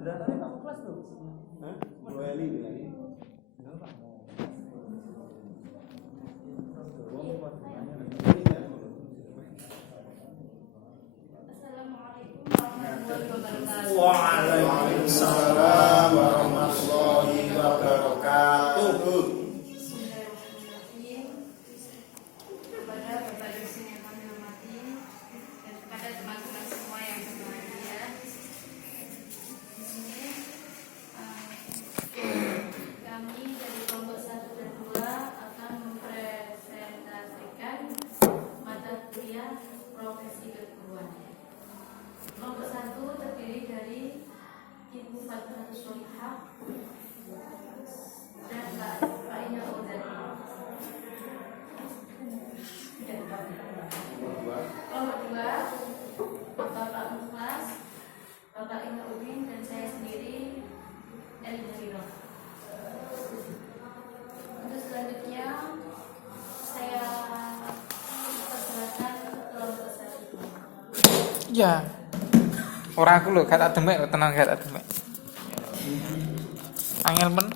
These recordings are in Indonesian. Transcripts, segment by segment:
Datanya kamu kelas tuh. Hah? Dueli ini. Waalaikumsalam warahmatullahi wabarakatuh. Kepada Bapak dosen yang kami hormati dan kepada teman-teman semua yang berbahagia, di sini kami dari kelompok 1 dan 2 akan mempresentasikan mata kuliah profesi keguruan. Kelompok 1 terdiri dari Ibu Fatimah Solihah dan Pak Ina Ozani. Kelompok 2 Bapak Mukhlas, Bapak Ina Udin, dan saya sendiri Elvira. Untuk selanjutnya saya persilakan ke kelompok 1. Ya. Ora aku lho, gak tak demek, tenang gak tak demek. Angel men.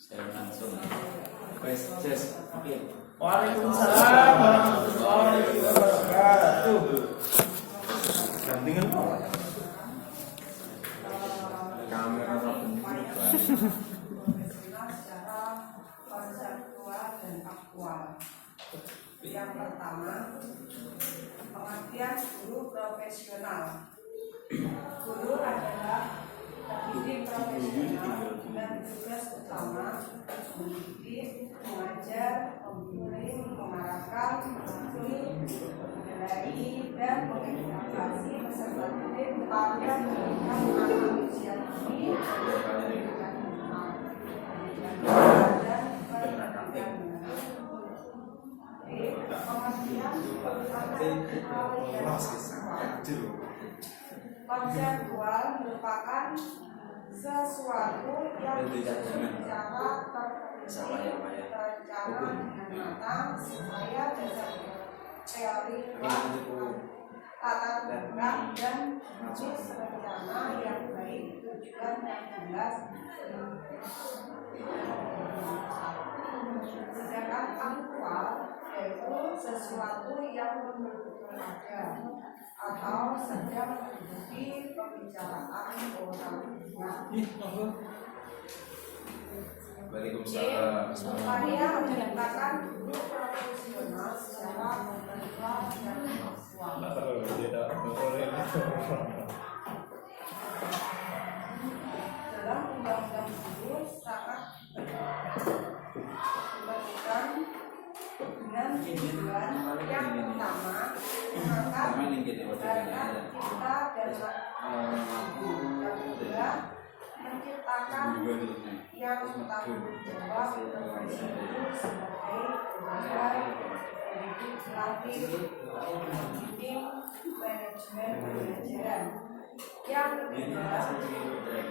Saya langsung. Wes, Ces. Oke. Waalaikumsalam warahmatullahi wabarakatuh. Gantingan kok. Kamera secara konseptual dan aktual. Yang pertama, pengertian guru profesional. Guru adalah pendidik profesional dengan tugas utama mendidik, mengajar, membimbing, mengarahkan, menilai, dan mengedukasi peserta didik pada pendidikan anak usia dini dan pendidikan menengah. Konseptual merupakan sesuatu yang secara terperinci terencana dengan matang supaya dasar teori tata gerak dan jenis rencana yang baik, tujuan yang jelas. Sedangkan aktual yaitu sesuatu yang betul-betul ada atau sedang menjadi pembicaraan orang banyak. Waalaikumsalam. Upaya menciptakan guru profesional secara intelektual dan seksual. Dalam undang-undang guru sangat dibagikan dengan tujuan yang pertama mengangkat derajat kita dan yang kedua menciptakan yang bertanggung jawab profesi guru sebagai tenaga pendidik pelatih, pembimbing, manajemen pembelajaran. Yang ketiga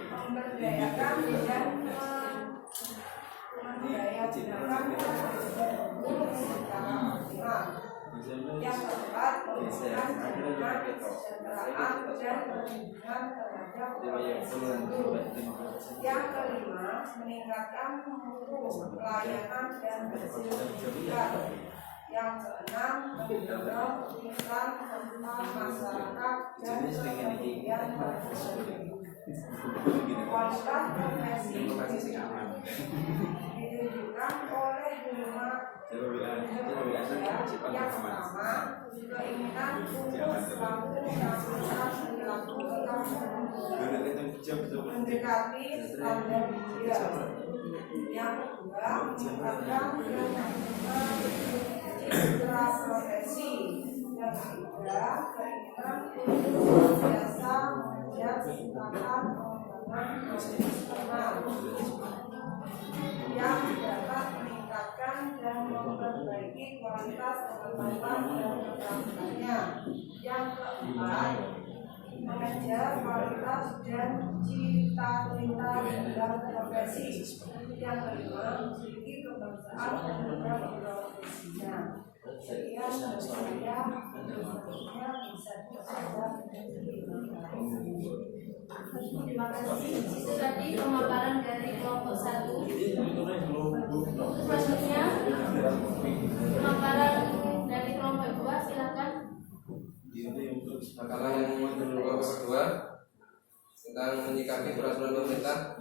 memberdayakan dan memberdayakan guru secara optimal. Yang keempat memberikan jaminan kesejahteraan dan perlindungan terhadap profesi guru. Yang kelima meningkatkan mutu pelayanan dan hasil pendidikan. Yang keenam mendorong iklan serta masyarakat dan kemudian kualitas profesi ditunjukkan oleh 5 yang pertama keinginan untuk selalu melakukan perilaku yang mendekati standar ideal. Yang kedua meningkatkan citra profesi. Yang ketiga keinginan untuk biasa mengejar ciptaan pengembangan profesional yang dapat meningkatkan dan memperbaiki kualitas pengetahuan dan keterampilannya. Yang keempat mengejar kualitas dan cita-cita dalam profesi. Yang kelima memiliki kebangsaan dan profesinya. Sekian dari saya, bisa kasih. Itu tadi pemaparan dari kelompok 1. Terus selanjutnya pemaparan dari kelompok 2, silakan. Makalah yang kelompok kedua tentang menyikapi peraturan pemerintah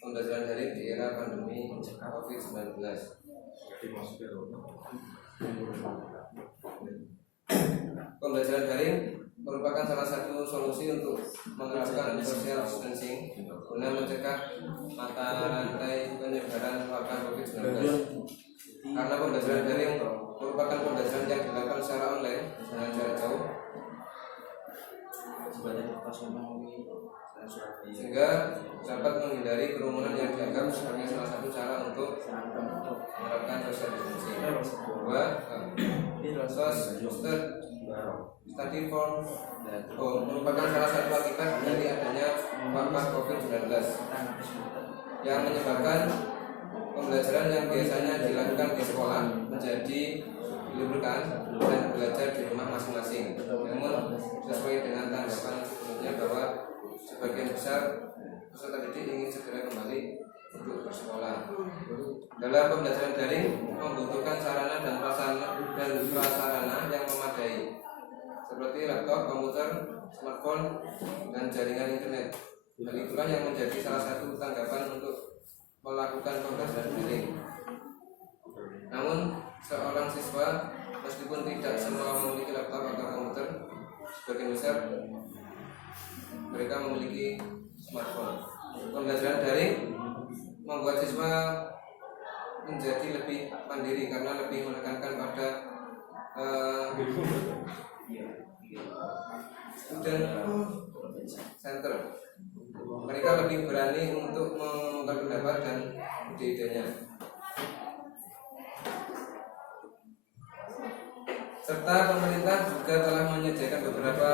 pembelajaran daring di era pandemi COVID-19. Pembelajaran daring merupakan salah satu solusi untuk menerapkan social distancing guna mencegah mata rantai penyebaran wabah COVID-19. Karena pembelajaran daring merupakan pembelajaran yang dilakukan secara online dengan jarak jauh, sehingga dapat menghindari kerumunan yang dianggap sebagai salah satu cara untuk menerapkan social distancing. Kedua, study from home merupakan salah satu akibat dari adanya wabah COVID-19 yang menyebabkan pembelajaran yang biasanya dilakukan di sekolah menjadi diliburkan dan belajar di rumah masing-masing. Namun sesuai dengan tanggapan sebelumnya bahwa sebagian besar peserta didik ingin segera kembali untuk bersekolah. Dalam pembelajaran daring membutuhkan sarana dan prasarana yang memadai seperti laptop, komputer, smartphone, dan jaringan internet. Hal itulah yang menjadi salah satu tanggapan untuk melakukan pembelajaran daring. Namun seorang siswa meskipun tidak semua memiliki laptop atau komputer, sebagian besar mereka memiliki smartphone. Pembelajaran daring membuat siswa menjadi lebih mandiri karena lebih menekankan pada student center. Mereka lebih berani untuk mengungkapkan pendapat dan ide-idenya. Serta pemerintah juga telah menyediakan beberapa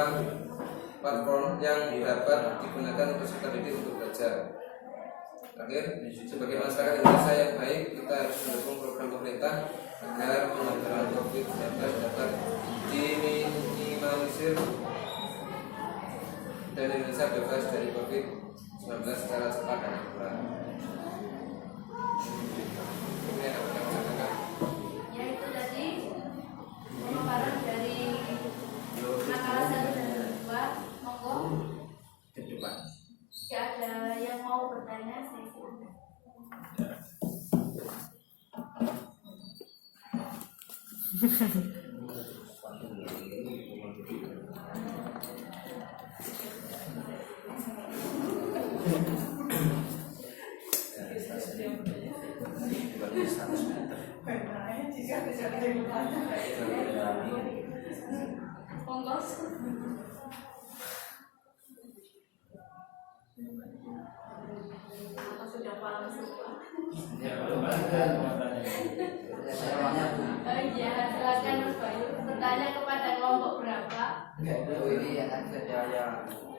platform yang dapat digunakan untuk peserta didik untuk belajar. Terakhir, sebagai masyarakat Indonesia yang baik, kita harus mendukung program pemerintah agar penyebaran COVID-19 dapat diminimalisir dan Indonesia bebas dari COVID-19 secara cepat dan akurat. Ini yang dapat kami sampaikan. Ya, itu tadi pemaparan dari Nakalah 1 dan 2. Monggo. Jika ada yang mau bertanya, silakan. Monggo. Apa sudah paham semua? Iya, silakan Mas Bayu. Bertanya kepada kelompok berapa?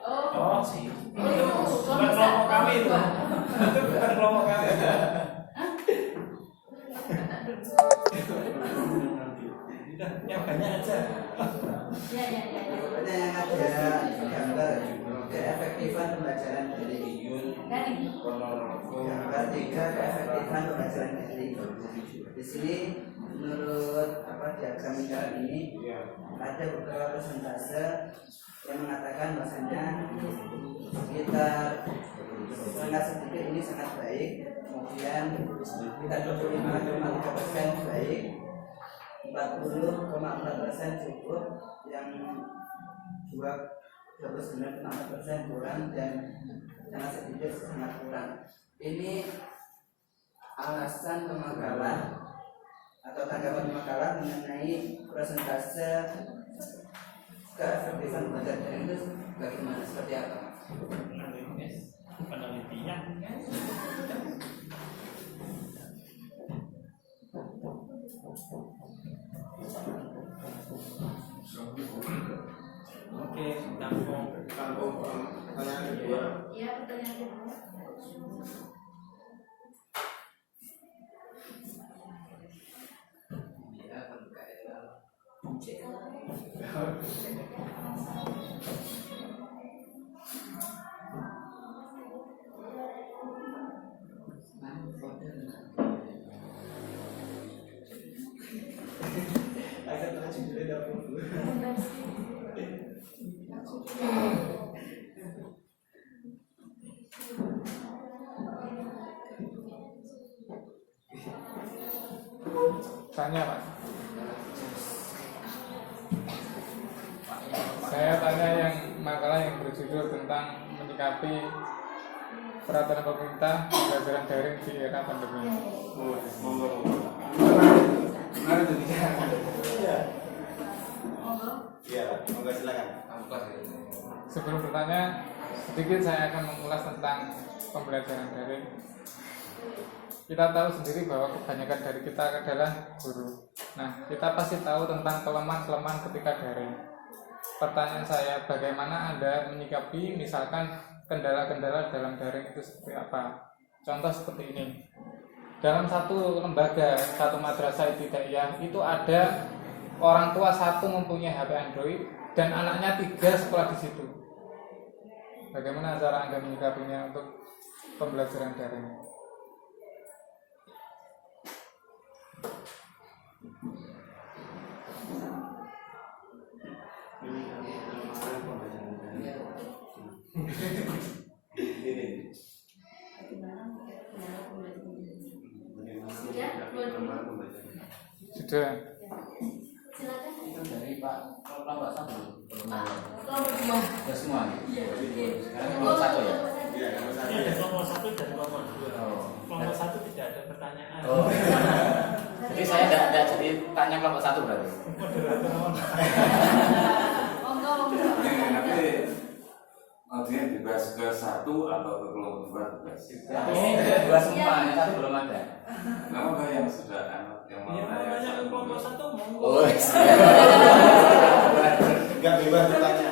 Oh, bukan kelompok kelompok kami itu. dua. Itu bukan kelompok kami. Yang banyak aja. Ya. Yang ada gambar keefektifan pembelajaran daring. Dari Gambar 3 keefektifan pembelajaran daring. Di sini menurut diagram lingkaran ini ada beberapa persentase yang mengatakan bahwasanya sekitar sangat sedikit ini sangat baik, kemudian kita 25,3% baik, 40,4% cukup, yang 29,4% kurang, dan sangat sedikit sangat kurang. Ini alasan pemakalah atau tanggapan pemakalah mengenai persentase keefektifan belajar daring itu bagaimana, seperti apa? Penelitian. Oke, tampung pertanyaan kedua. ya, pertanyaan kedua. Tanya Pak. Saya tanya yang makalah yang berjudul tentang menyikapi peraturan pemerintah pembelajaran daring di era pandemi. Monggo. Mari itu bicara. Iya, monggo silakan. Sebelum bertanya, sedikit saya akan mengulas tentang pembelajaran daring. Kita tahu sendiri bahwa kebanyakan dari kita adalah guru. Nah, kita pasti tahu tentang kelemahan-kelemahan ketika daring. Pertanyaan saya, bagaimana Anda menyikapi misalkan kendala-kendala dalam daring itu seperti apa? Contoh seperti ini. Dalam satu lembaga, satu madrasah ibtidaiyah itu ada orang tua satu mempunyai HP Android dan anaknya 3 sekolah di situ. Bagaimana cara Anda menyikapinya untuk pembelajaran daring? Sudah. Silakan. Itu dari Pak kelompok 1. Kelompok 2. Ya semua. Sekarang Oh, kelompok 1 ya. Iya, kalau Ini saya ada kelompok 1 dan kelompok 2. Oh. Kelompok 1 tidak ada pertanyaan. Oh. Jadi saya tidak jadi tanya kelompok 1 berarti. Moderator mohon. Monggo. Nanti audien bebas ke 1 atau ke kelompok 2 bebas. Ini 2 semua, yang 1 belum ada. Kenapa yang sudah yang mau Yang mau tanya tanya ke satu kelompok dulu? 1 monggo. Oh, enggak bebas bertanya.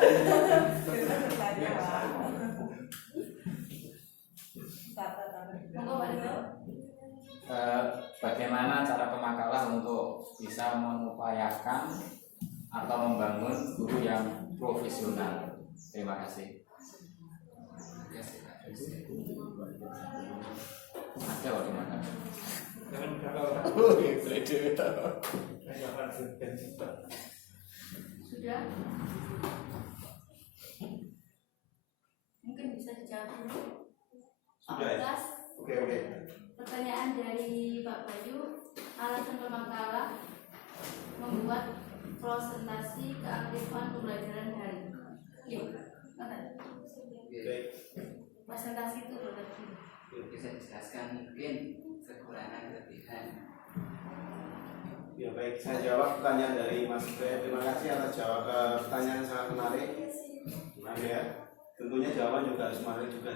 Monggo Pak Dewa. Bagaimana cara pemakalah untuk bisa mengupayakan atau membangun guru yang profesional? Terima kasih. Ada kok di mana? Jangan berkata Sudah? Mungkin bisa dijawab dulu. Sudah ya? Atas Oke. pertanyaan dari Pak Bayu, alasan pemakalah membuat presentasi keaktifan pembelajaran daring. Iya, mana? Baik. Presentasi itu berarti. Bisa dijelaskan mungkin kekurangan kelebihan. Ya baik, saya jawab pertanyaan dari Mas Bey. Terima kasih atas jawab pertanyaan yang sangat menarik. Menarik ya. Tentunya jawaban juga harus menarik juga.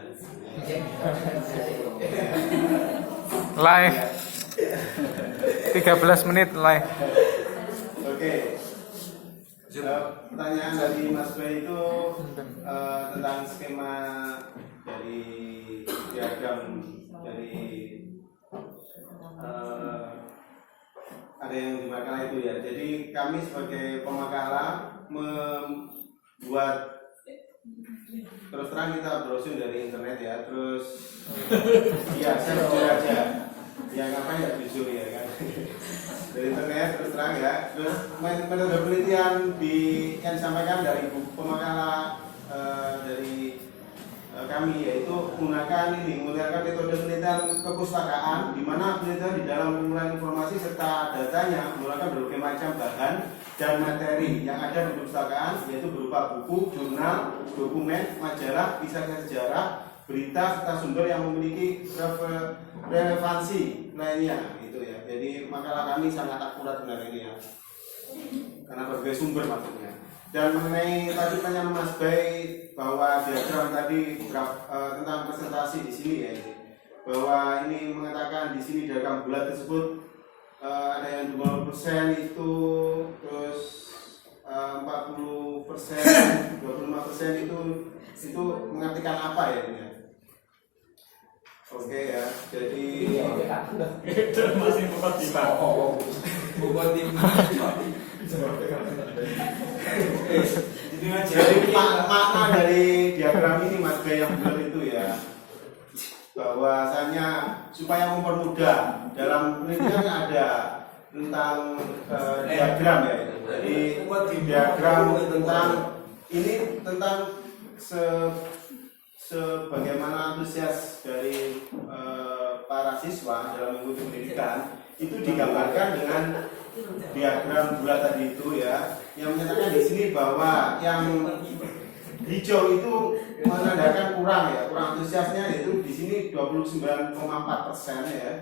Live 13 menit live. Oke. Pertanyaan dari Mas Bey itu tentang skema dari diagram dari ada yang di makalah itu ya. Jadi kami sebagai pemakalah membuat, terus terang kita browsing dari internet ya, terus ya saya jujur aja, ya ngapain nggak jujur ya kan, dari internet terus terang ya, terus metode penelitian yang disampaikan dari buku pemakalah dari kami yaitu menggunakan metode penelitian kepustakaan, di mana penelitian di dalam pengumpulan informasi serta datanya menggunakan berbagai macam bahan dan materi yang ada di perpustakaan, yaitu berupa buku, jurnal, dokumen, majalah, kisah sejarah, berita serta sumber yang memiliki relevansi lainnya gitu ya. Jadi makalah kami sangat akurat benar ini ya, karena berbagai sumber maksudnya. Dan mengenai tadi pertanyaan Mas Bay bahwa diagram tadi tentang presentasi di sini ya, bahwa ini mengatakan di sini diagram bulat tersebut ada yang 20% itu, terus 40%, 25% itu mengartikan apa ya ini ya? Oke ya, jadi masih bukan di jadi makna dari diagram ini Mas Bay yang benar itu ya, bahwasanya supaya mempermudah dalam penelitian ada tentang diagram ya. Jadi diagram tentang ini tentang sebagaimana antusias dari para siswa dalam mengikuti pendidikan itu digambarkan dengan diagram bulat tadi itu ya, yang menyatakan di sini bahwa yang hijau itu menandakan kurang ya, kurang antusiasnya, yaitu di sini 29,4% ya.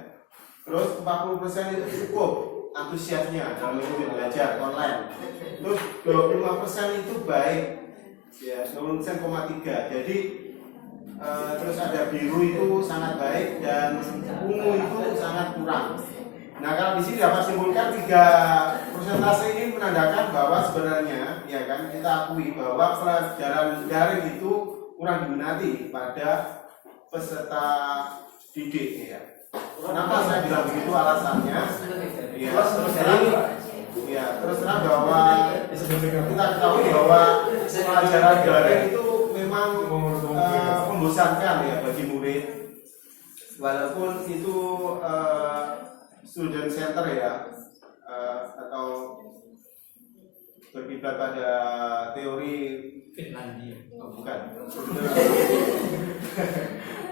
Terus 40% itu cukup antusiasnya dalam mengikuti belajar online. Terus 25% itu baik ya, 20,3%. Jadi terus ada biru itu sangat baik dan ungu itu sangat kurang. Nah, kalau di sini dapat simpulkan 3 persentase ini menandakan bahwa sebenarnya ya kan kita akui bahwa pelajaran daring itu kurang diminati pada peserta didik ya. Kenapa saya bilang begitu alasannya? Ya, terus terang bahwa kita ketahui bahwa pelajaran daring itu memang membosankan ya bagi murid, walaupun itu student center ya, atau berkiblat pada teori Finlandia.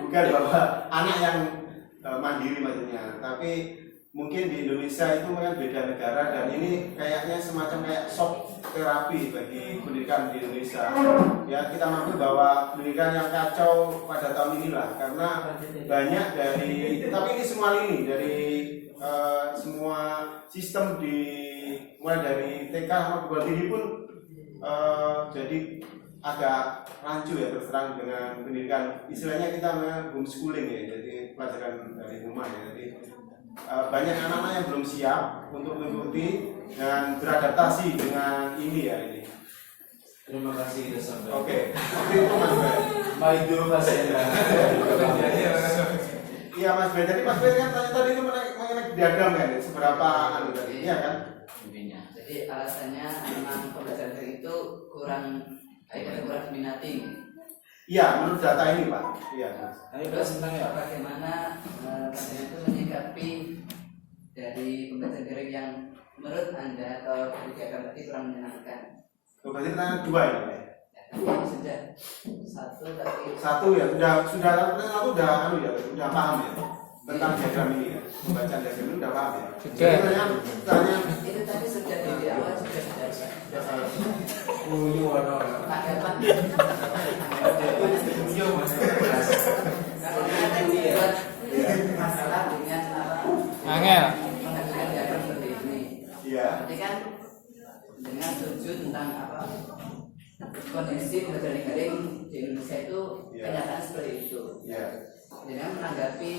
bukan bahwa anak yang mandiri maksudnya, tapi mungkin di Indonesia itu kan beda negara, dan ini kayaknya semacam kayak shock terapi bagi pendidikan di Indonesia ya. Kita maklum bahwa pendidikan yang kacau pada tahun inilah karena banyak dari, tapi ini semua lini dari semua sistem di mulai dari TK sampai perguruan tinggi pun jadi agak rancu ya terus terang dengan pendidikan, istilahnya kita homeschooling ya, jadi pelajaran dari rumah ya. Jadi banyak anak-anak yang belum siap untuk mengikuti dan beradaptasi dengan ini ya ini. Terima kasih sudah sampai. Oke, itu Mas Ben. Maido pasien. Iya Mas Ben, jadi Mas Ben kan tadi itu mengenai diagram kan, seberapa anu tadi, iya kan? intinya. Jadi alasannya memang pembelajaran daring itu kurang diminati. Iya, menurut data ini Pak. Iya. Terus bagaimana kalian itu menyikapi dari pembelajaran daring yang menurut Anda atau dari diagram tadi kurang menyenangkan? Berarti pertanyaan 2 ini Pak. Tapi sudah Satu ya, sudah anu ya, sudah paham ya tentang diagram ini ya, membaca diagram ini sudah paham ya. Pertanyaan itu tadi sudah di awal sudah tanggapan. Kalau ada buat masalah dengan Angel. menghasilkan diagram seperti ini. Iya. Berarti kan dengan setuju tentang kondisi pembelajaran daring di Indonesia itu kenyataan seperti itu. Iya. Dengan menanggapi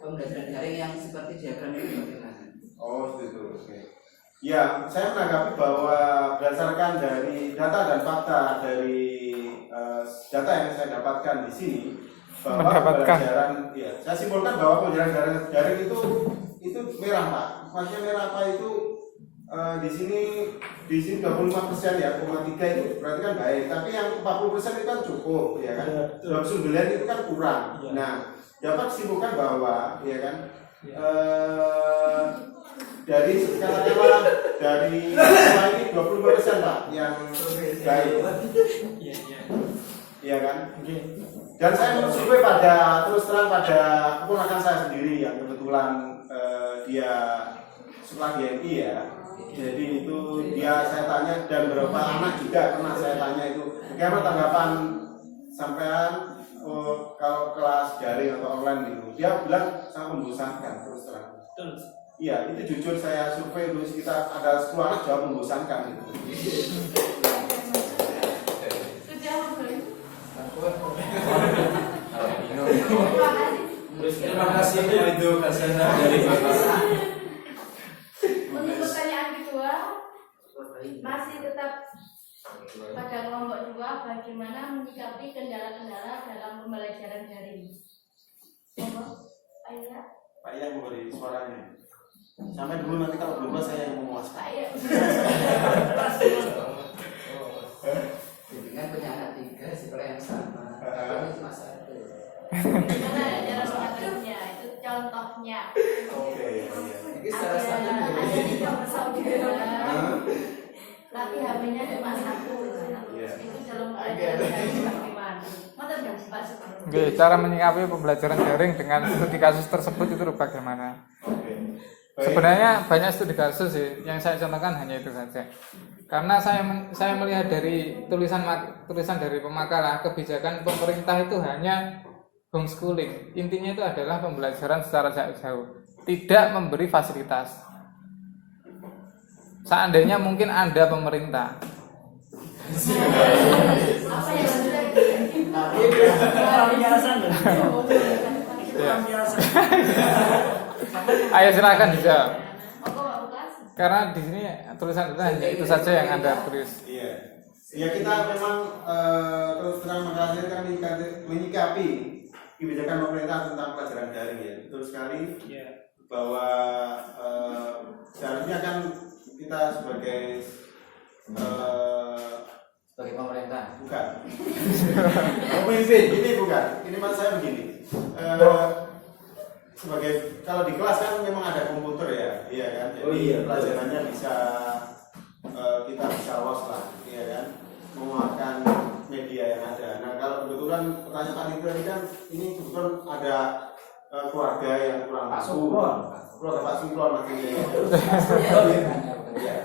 pembelajaran daring yang seperti diagram ini bagaimana? Oh, itu. Oke. Ya, saya menanggapi bahwa berdasarkan dari data dan fakta dari data yang saya dapatkan di sini bahwa pembelajaran, ya, saya simpulkan bahwa pembelajaran daring itu merah Pak. Maksudnya merah apa itu di sini 25% ya, 0,3 itu berarti kan baik. Tapi yang 40% itu kan cukup, ya kan? 29 itu kan kurang. Nah, dapat simpulkan bahwa, ya kan? Dari katakanlah dari semua ini 25% Pak yang baik. Iya kan? Dan saya mensurvei pada terus terang pada keponakan saya sendiri yang kebetulan dia sekolah GMI ya. Jadi itu dia saya tanya, dan beberapa anak juga pernah saya tanya itu bagaimana tanggapan sampean kalau kelas daring atau online gitu. Dia bilang sangat membosankan terus terang. Iya, itu jujur saya survei itu sekitar ada 10 anak jawab membosankan gitu. Terima kasih Maido pasien dari Bapak. Untuk pertanyaan kedua, masih tetap pada kelompok 2, bagaimana menyikapi kendala-kendala dalam pembelajaran daring? Pak Iya mau beri suaranya. Sampai dulu nanti kalau belum saya yang mau Pak Iya. Dengan punya anak 3 sekolah yang sama. Ini cuma 1. Gimana cara mengaturnya? Itu contohnya. Oke, iya. Ini salah satu Ada 3 bersaudara. Tapi HP-nya cuma 1. Itu dalam pembelajaran daring bagaimana? Mata dan Pak seperti. Oke, cara menyikapi pembelajaran daring dengan studi kasus tersebut itu bagaimana? Oke. Sebenarnya banyak studi kasus sih, yang saya contohkan hanya itu saja. Karena saya melihat dari tulisan dari pemakalah, kebijakan pemerintah itu hanya homeschooling. Intinya itu adalah pembelajaran secara jarak jauh, tidak memberi fasilitas. Seandainya mungkin ada pemerintah. Apa yang sudah Pelampiasan loh. Ya. Pelampiasan. Ayo silakan dijawab. Pak Lukas? Karena di sini tulisan itu hanya itu saja yang Anda tulis. Iya. Ya kita memang terus terang makasih kan menyikapi kebijakan pemerintah tentang pelajaran daring ya. Betul sekali bahwa seharusnya kan kita sebagai Sebagai pemerintah. bukan pemimpin ini bukan. Ini mas saya begini. Sebagai kalau di kelas kan memang ada komputer ya, iya kan. Jadi pelajarannya bisa kita bisa los lah, iya kan. Menguatkan media yang ada. Nah kalau kebetulan pertanyaan itu tadi kan ini kebetulan ada keluarga yang kurang mampu. Pak Suklon maksudnya. Ya.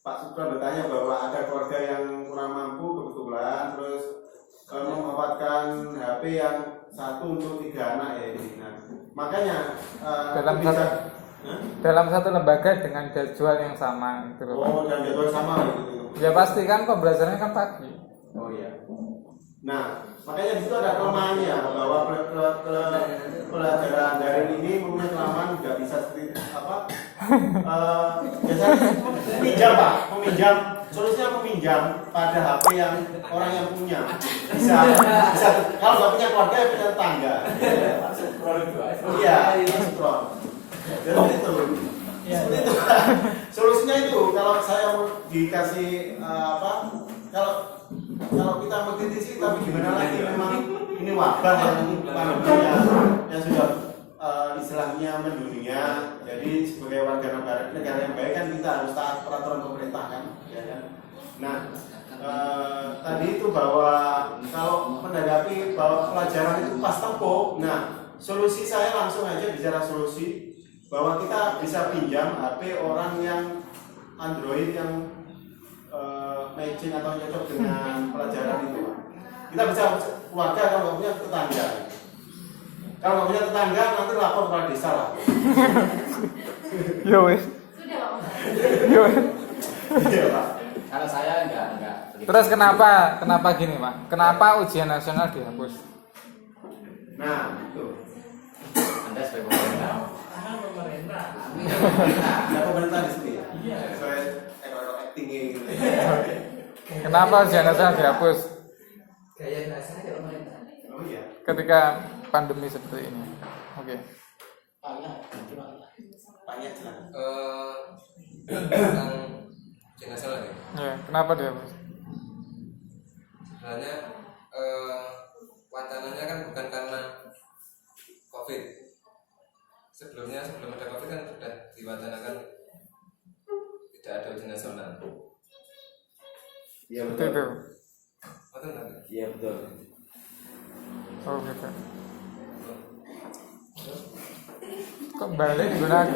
Pak Suklon bertanya bahwa ada keluarga yang kurang mampu kebetulan, terus memanfaatkan HP yang satu untuk 3 anak ya ini. Nah, makanya dalam satu lembaga dengan jadwal yang sama gitu loh. Oh, dan jadwal sama gitu. Ya pasti kan pembelajarannya kan pagi. Oh iya. Nah, makanya di situ ada kelemahannya bahwa pelajaran daring ini mungkin kelamaan nggak bisa seperti apa? Biasanya meminjam. Solusinya meminjam pada HP yang orang yang punya. Bisa kalau nggak punya keluarga ya punya tetangga. Iya, itu scroll. Dan itu. Seperti itu. Solusinya itu kalau saya mau dikasih kalau kita mengkritisi tapi gimana lagi memang ini wabah yang pandeminya yang sudah istilahnya mendunia. Jadi sebagai warga negara yang baik kan kita harus taat peraturan pemerintah kan, ya kan. Nah tadi itu bahwa kalau menanggapi bahwa pelajaran itu pas tempo, nah solusi saya langsung aja bicara solusi bahwa kita bisa pinjam HP orang yang Android yang matching atau cocok dengan pelajaran itu. Kita bisa keluarga kalau nggak punya tetangga. Kalau nggak punya tetangga nanti lapor kepala desa lah. Yo wes. Sudah Pak Ustaz. Yo wes. Iya Pak. Kalau saya enggak begitu. Terus kenapa gini Pak? Kenapa ujian nasional dihapus? Nah itu. Anda sebagai pemerintah. Karena pemerintah. Ada pemerintah di sini ya. Iya. Saya actingnya gitu. Kenapa ujian nasional dihapus Gaya bahasa aja pemerintah. Oh iya. ketika pandemi seperti ini? Oke. Tanya jelas. Tentang ujian nasional ya. Ya, kenapa dihapus? Sebenarnya wacananya kan bukan karena COVID. Sebelum ada COVID kan sudah diwacanakan tidak ada ujian nasional. Iya Betul itu. Betul nggak? Iya betul. Oh gitu. Kok balik digunakan?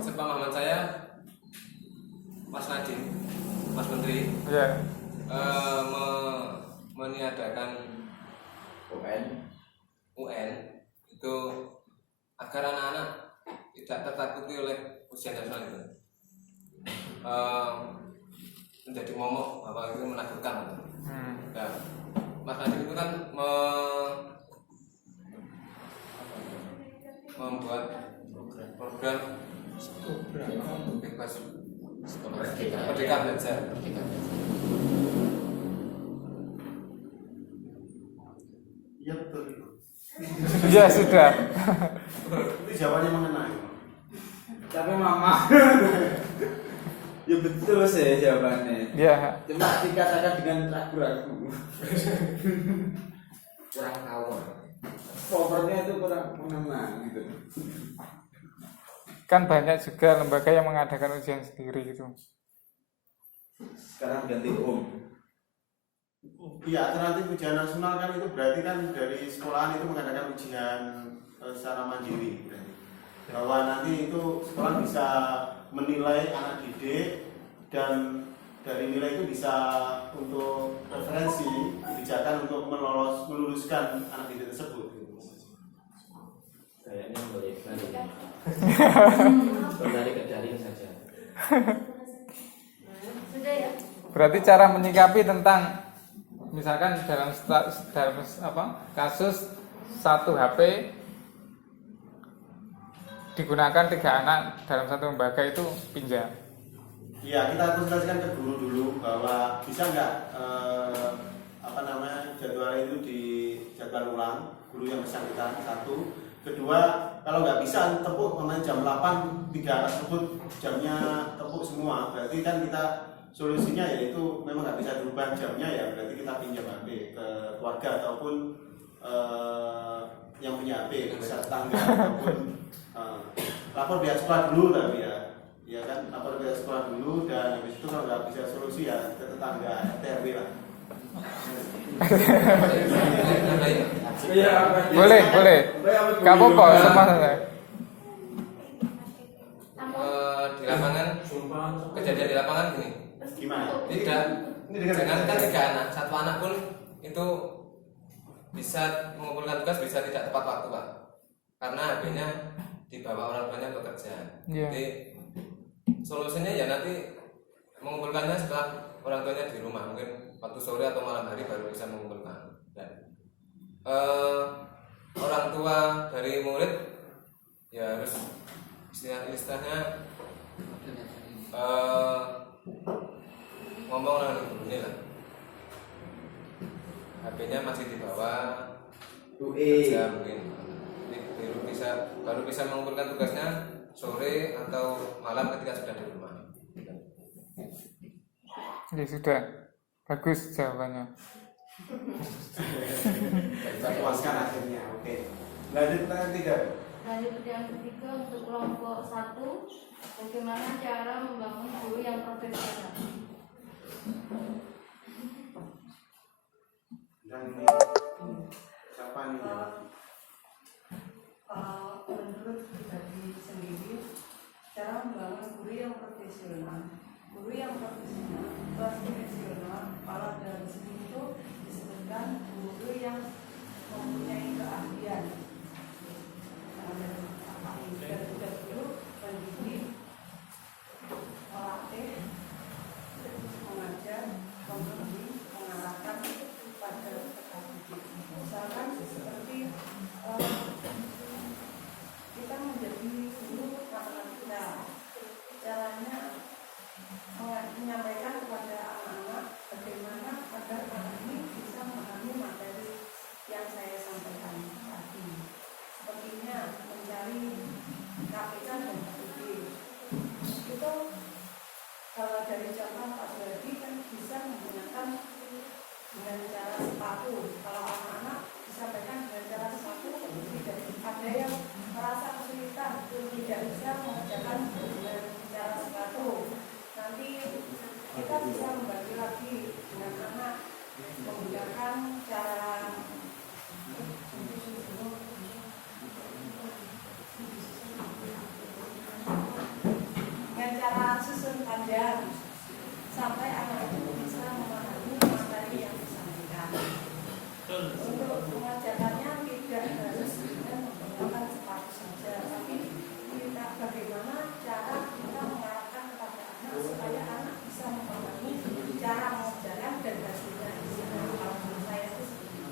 Sepemahaman saya, Mas Nadiem, Mas Menteri, Ya. meniadakan UN itu agar anak-anak tidak tertakuti oleh ujian nasional itu. Menjadi momok apa itu menakutkan. Nah, Mas Nadiem itu kan membuat program bebas merdeka belajar. Iya betul itu. Ya sudah. Itu jawabannya mengenai. Tapi mama. Ya betul sih jawabannya. Ya. Cuma dikatakan dengan ragu-ragu. Kurang tahu. Powernya itu kurang mengenang gitu. Kan banyak juga lembaga yang mengadakan ujian sendiri gitu. Sekarang ganti Iya, alternatif ujian nasional kan itu berarti kan dari sekolahan itu mengadakan ujian secara mandiri berarti. Bahwa nanti itu sekolah bisa menilai anak didik dan dari nilai itu bisa untuk referensi kebijakan untuk meluluskan anak didik tersebut. Kayaknya boleh balik. Kembali ke daring saja. Sudah ya? Berarti cara menyikapi tentang misalkan dalam kasus 1 HP digunakan 3 anak dalam satu lembaga itu pinjam. Iya, kita konsultasikan ke guru dulu bahwa bisa nggak jadwal itu dijadwal ulang guru yang bersangkutan. 1, kedua, kalau nggak bisa tepuk jam 8 3 anak tersebut jamnya tepuk semua, berarti kan kita solusinya yaitu memang nggak bisa berubah jamnya, ya berarti kita pinjam HP ke keluarga ataupun yang punya HP, bisa tetangga ataupun lapor pihak sekolah dulu, tapi ya kan lapor pihak sekolah dulu, dan habis itu kalau nggak bisa solusi ya ke tetangga RT RW lah. Boleh. Kamu kok sama saya. Di lapangan, kejadian di lapangan gini. Gimana? Tidak, jangankan 3 anak, 1 anak pun itu bisa mengumpulkan tugas, bisa tidak tepat waktu, Pak. Karena HP-nya dibawa orang tuanya bekerja. Yeah. Jadi solusinya ya nanti mengumpulkannya setelah orang tuanya di rumah, mungkin waktu sore atau malam hari baru bisa mengumpulkan. Dan orang tua dari murid ya harus istilahnya ngomong dengan gurunya lah. HP-nya masih dibawa kerja mungkin. Baru bisa mengumpulkan tugasnya sore atau malam ketika sudah di rumah. Ya sudah, bagus jawabannya. Kita puaskan akhirnya, oke. Lanjut pertanyaan 3. Lanjut yang ketiga untuk kelompok 1, bagaimana cara membangun guru yang profesional? Dan ini siapa nih? Menurut pribadi sendiri, cara membangun guru yang profesional. Guru yang profesional, kalau dalam sini itu disebutkan guru yang mempunyai keahlian. Dan juga guru pendidik, melatih, mengajar, memberi, mengarahkan pada peserta didik. Misalkan seperti kita menjadi guru matematika, caranya menyampaikan kepada anak-anak bagaimana agar anak ini bisa memahami materi yang saya sampaikan tadi. Sepertinya mencari KPK dan KPD. Itu kalau dari contoh Pak Suhadi kan bisa menggunakan dengan cara sepatu. Kalau anak-anak disampaikan dengan cara sepatu, tidak ada yang merasa kesulitan, tidak bisa mengerjakan dengan cara sepatu. Nanti kita bisa membagi lagi dengan anak menggunakan cara susun panjang sampai anak itu bisa memahami materi yang disampaikan. Untuk mengajarkannya tidak harus dengan menggunakan sepatu saja, tapi kita bagaimana cara kita mengarahkan kepada anak supaya anak bisa memahami cara mengajarkan dan hasilnya di sini. Kalau menurut saya itu seperti itu.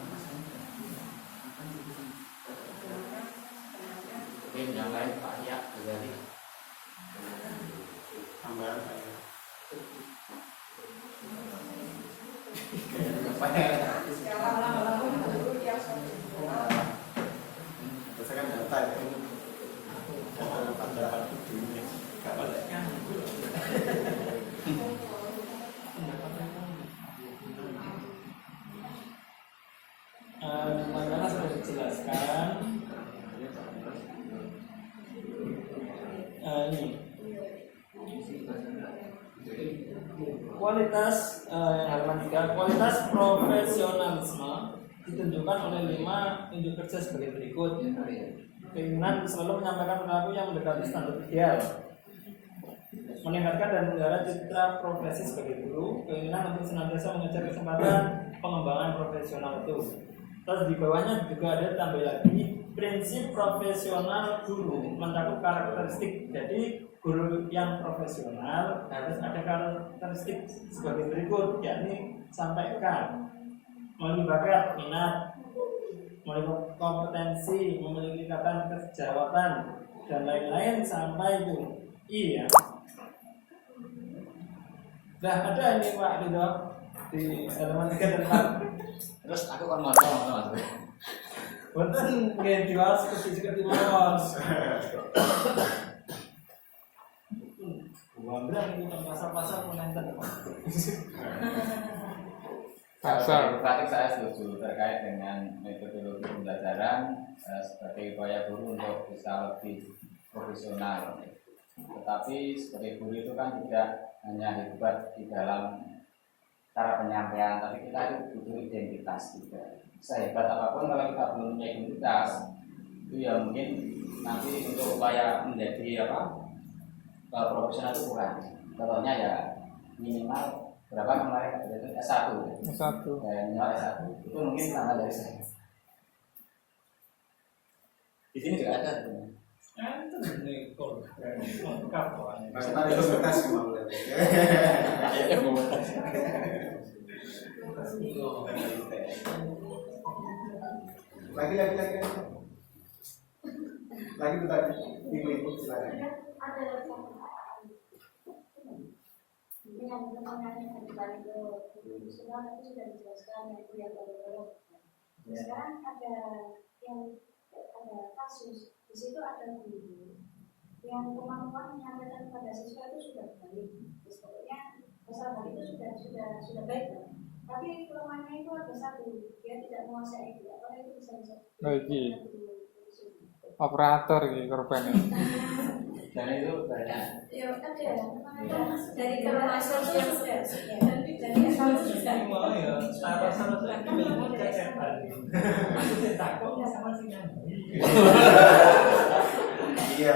Mungkin yang lain Pak Ya, jadi Tambahan saya. Berdasarkan data itu dapat dunia. Bagaimana sudah dijelaskan ini kualitas halaman 3, kualitas profesionalisme ditunjukkan oleh 5 unjuk kerja sebagai berikut. Keinginan selalu menyampaikan perilaku yang mendekati standar ideal, meningkatkan dan memelihara citra profesi sebagai guru, keinginan untuk senantiasa mengejar kesempatan pengembangan profesional itu. Terus di bawahnya juga ada tambah lagi prinsip profesional guru mencakup karakteristik. Jadi guru yang profesional harus ada karakteristik sebagai berikut, yakni sampaikan memiliki bakat, minat, memiliki kompetensi, memiliki ikatan kejawatan dan lain-lain sampai itu iya. Nah ada ini Pak Ridho di halaman 3 dan 4. Terus aku kan mau tahu Wonten nggih jual seperti bos. Wamblang ini pasar-pasar menenten. Kalau praktik saya setuju terkait dengan metodologi pembelajaran sebagai upaya guru untuk bisa lebih profesional. Tetapi sebagai guru itu kan tidak hanya hebat di dalam cara penyampaian, tapi kita itu butuh identitas juga. Sehebat apapun kalau kita belum punya identitas, itu ya mungkin nanti untuk upaya menjadi profesional itu kurang. Contohnya ya minimal berapa kemarin itu S1. Ya, minimal S1 itu mungkin sama dari saya. Di sini juga ada sebenarnya. Maksudnya itu bekas kemauan. Lagi tuh tadi ibu-ibu silakan. Yang mengenai kembali ke profesional itu sudah dijelaskan itu yang baru-baru. Sekarang ada kasus di situ ada guru yang kemampuan menyampaikan kepada siswa itu sudah baik. Pokoknya masalah itu sudah baik. Tapi kelemahannya itu ada satu, dia tidak menguasai itu. Apakah itu bisa operator gitu korbannya. Dan itu banyak. Ya ada. Dari kelemahan sosial sudah. Jadi kalau sudah ya, salah-salah itu memang kesehatan. Itu takut sama sih. Iya,